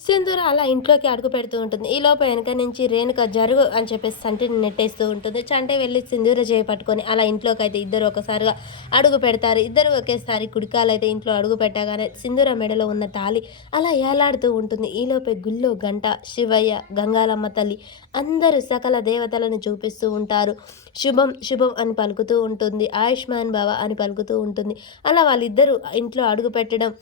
సింధూర అలా ఇంట్లోకి అడుగు పెడుతూ ఉంటుంది. ఈ లోపల వెనక నుంచి రేణుక జరుగు అని చెప్పేసి సంటిని నెట్టేస్తూ ఉంటుంది. చంటే వెళ్ళి సింధూర చేయి పట్టుకొని అలా ఇంట్లోకి అయితే ఇద్దరు ఒకసారిగా అడుగు పెడతారు. ఇద్దరు ఒకేసారి కుడికాలు అయితే ఇంట్లో అడుగు పెట్టగానే సింధూర మెడలో ఉన్న తాలి అలా ఏలాడుతూ ఉంటుంది. ఈ లోపే గుళ్ళు గంట శివయ్య గంగాలమ్మ తల్లి అందరూ సకల దేవతలను చూపిస్తూ ఉంటారు. శుభం శుభం అని పలుకుతూ ఉంటుంది. ఆయుష్మాన్ బావ అని పలుకుతూ ఉంటుంది. అలా వాళ్ళిద్దరూ ఇంట్లో అడుగు పెట్టడం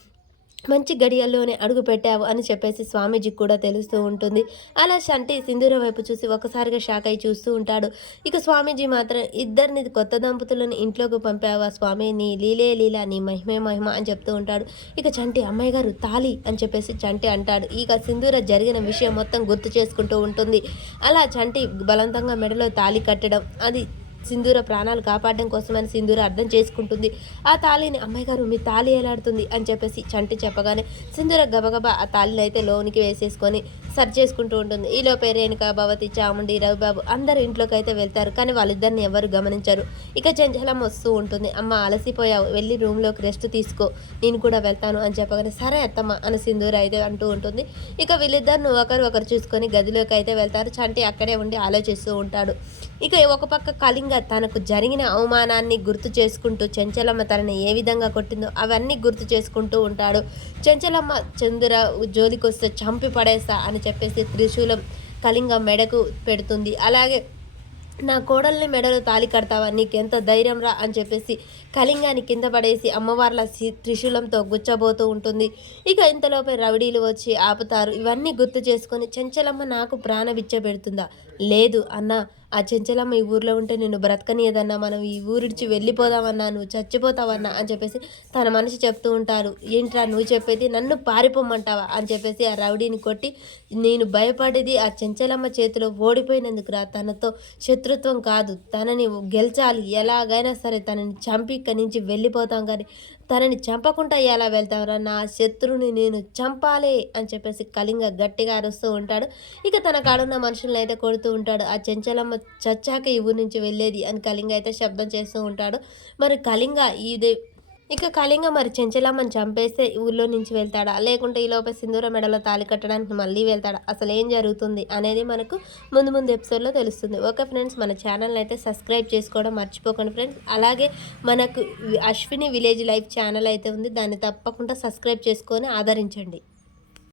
మంచి గడియల్లోనే అడుగు పెట్టావు అని చెప్పేసి స్వామీజీకి కూడా తెలుస్తూ ఉంటుంది. అలా శంటి సింధూర వైపు చూసి ఒకసారిగా షాక్ అయి చూస్తూ ఉంటాడు. ఇక స్వామీజీ మాత్రం ఇద్దరిని కొత్త దంపతులను ఇంట్లోకి పంపావా స్వామి? నీ లీలే లీల నీ మహిమే మహిమ అని చెప్తూ ఉంటాడు. ఇక చంటి అమ్మాయి గారు తాలి అని చెప్పేసి చంటి అంటాడు. ఇక సింధూర జరిగిన విషయం మొత్తం గుర్తు చేసుకుంటూ ఉంటుంది. అలా చంటి బలవంతంగా మెడలో తాలి కట్టడం అది సింధూర ప్రాణాలు కాపాడడం కోసమని సింధూర అర్థం చేసుకుంటుంది. ఆ తాళిని అమ్మాయి గారు మీ తాళి ఎలాడుతుంది అని చెప్పేసి చంటి చెప్పగానే సింధూర గబగబా ఆ తాళిని అయితే లోనికి వేసేసుకొని సర్చ్ చేసుకుంటూ ఉంటుంది. ఈలోపే రేణుక భవతి చాముండి రవిబాబు అందరూ ఇంట్లోకి అయితే వెళ్తారు. కానీ వాళ్ళిద్దరిని ఎవరు గమనించరు. ఇక చంచలం వస్తూ ఉంటుంది. అమ్మ అలసిపోయావు. వెళ్ళి రూమ్లోకి రెస్ట్ తీసుకో. నేను కూడా వెళ్తాను అని చెప్పగానే సరే అత్తమ్మ అని సింధూర అయితే అంటూ ఉంటుంది. ఇక వీళ్ళిద్దరిని ఒకరు ఒకరు చూసుకొని గదిలోకి అయితే వెళ్తారు. చంటి అక్కడే ఉండి ఆలోచిస్తూ ఉంటాడు. ఇక ఒక పక్క కళింగ తనకు జరిగిన అవమానాన్ని గుర్తు చేసుకుంటూ చెంచలమ్మ తనని ఏ విధంగా కొట్టిందో అవన్నీ గుర్తు చేసుకుంటూ ఉంటాడు. చెంచలమ్మ చంద్ర జోలికొస్తే చంపి పడేస్తా అని చెప్పేసి త్రిశూలం కళింగ మెడకు పెడుతుంది. అలాగే నా కోడల్ని మెడలో తాలి కడతావా? నీకెంత ధైర్యం రా అని చెప్పేసి కళింగాన్ని కింద పడేసి అమ్మవార్ల త్రిశూలంతో గుచ్చబోతూ ఉంటుంది. ఇక ఇంతలోపే రౌడీలు వచ్చి ఆపుతారు. ఇవన్నీ గుర్తు చేసుకొని చెంచలమ్మ నాకు ప్రాణ పెడుతుందా? లేదు అన్న ఆ చెంచలమ్మ ఈ ఊర్లో ఉంటే నేను బ్రతకనియదన్నా మనం ఈ ఊరిడిచి వెళ్ళిపోదామన్నా నువ్వు చచ్చిపోతావన్నా అని చెప్పేసి తన మనిషి చెప్తూ ఉంటారు. ఏంట్రా నువ్వు చెప్పేది? నన్ను పారిపోమంటావా అని చెప్పేసి ఆ రౌడీని కొట్టి నేను భయపడేది ఆ చెంచలమ్మ చేతిలో ఓడిపోయినందుకు రా తనతో శత్రుత్వం కాదు. తనని గెలిచాలి. ఎలాగైనా సరే తనని చంపి ఇక్కడి నుంచి వెళ్ళిపోతాం కానీ తనని చంపకుండా ఎలా వెళ్తావరా? నా శత్రుని నేను చంపాలి అని చెప్పేసి కళింగ గట్టిగా అరుస్తూ ఉంటాడు. ఇక తన కాడున్న మనుషులను అయితే కొడుతూ ఉంటాడు. ఆ చెంచలమ్మ చచ్చాక ఈ ఊరి నుంచి వెళ్ళేది అని కళింగ అయితే శబ్దం చేస్తూ ఉంటాడు. మరి కళింగ ఇదే ఇక కళింగ మరి చెంచలమ్మని చంపేస్తే ఊళ్ళో నుంచి వెళ్తాడా? లేకుంటే ఈ లోపల సింధూర మెడలో తాలి కట్టడానికి మళ్ళీ వెళ్తాడా? అసలు ఏం జరుగుతుంది అనేది మనకు ముందు ముందు ఎపిసోడ్లో తెలుస్తుంది. ఓకే ఫ్రెండ్స్ మన ఛానల్ అయితే సబ్స్క్రైబ్ చేసుకోవడం మర్చిపోకండి ఫ్రెండ్స్. అలాగే మనకు అశ్విని విలేజ్ లైఫ్ ఛానల్ అయితే ఉంది. దాన్ని తప్పకుండా సబ్స్క్రైబ్ చేసుకొని ఆదరించండి.